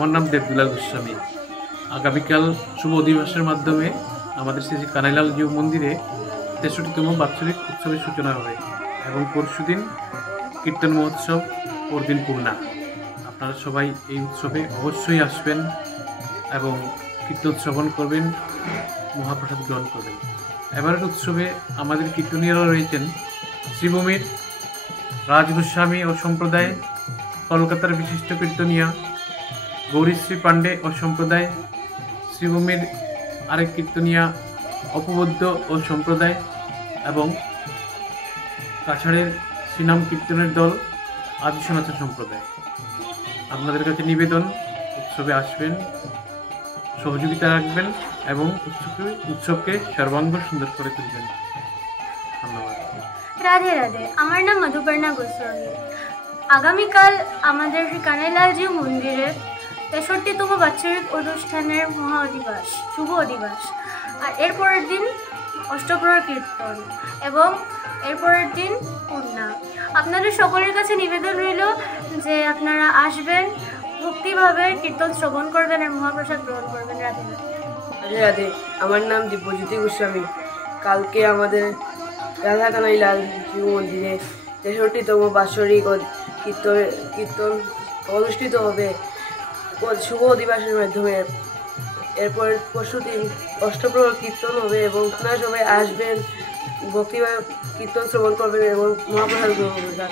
আমার নাম দেবদুলাল গোস্বামী। আগামীকাল শুভ অধিবাসের মাধ্যমে আমাদের শ্রী কানাইলাল জিউ মন্দিরে 63তম বাৎসরিক উৎসবের সূচনা হবে এবং পরশুদিন কীর্তন মহোৎসব, পরদিন পূর্ণা। আপনারা সবাই এই উৎসবে অবশ্যই আসবেন এবং কীর্তন শ্রবণ করবেন, মহাপ্রসাদ গ্রহণ করবেন। এবারের উৎসবে আমাদের কীর্তনীয়রা রয়েছেন শ্রীভূমির রাজ গোস্বামী ও সম্প্রদায়, কলকাতার বিশিষ্ট কীর্তনিয়া গৌরীশ্রী পাণ্ডে ও সম্প্রদায়, শ্রীভূমির আরেক কীর্তনিয়া অপবদ্ধ ও সম্প্রদায় এবং কাছাড়ের শ্রীনাম কীর্তনের দল আদি সনাতন সম্প্রদায়। আপনাদের কাছে নিবেদন, উৎসবে আসবেন, সহযোগিতা রাখবেন এবং উৎসবকে সর্বাঙ্গ সুন্দর করে তুলবেন। ধন্যবাদ। রাধে রাধে। আমার নাম মধুপর্ণা গোস্বামী। আগামীকাল আমাদের শ্রী কানাইলাল জিউ মন্দিরে 63তম বাৎসরিক অনুষ্ঠানের মহা অধিবাস, শুভ অধিবাস। আর এরপরের দিন অষ্টপ্রহর কীর্তন এবং এরপরের দিন পূর্ণা। আপনাদের সকলের কাছে নিবেদন রইল যে আপনারা আসবেন, ভক্তিভাবে কীর্তন শ্রবণ করবেন আর মহাপ্রসাদ গ্রহণ করবেন। রাধে রাধে রাধে। আমার নাম দিব্যজ্যোতি গোস্বামী। কালকে আমাদের রাধা কানাইলাল জিউ মন্দিরে 63তম বাৎসরিক কীর্তন অনুষ্ঠিত হবে শুভ অধিবাসের মাধ্যমে। এরপর পরশুদিন অষ্টপ্রহর কীর্তন হবে এবং আপনারা সবাই আসবেন, ভক্তিভাবে কীর্তন শ্রবণ করবেন এবং মহাপ্রসাদ গ্রহণ করবেন।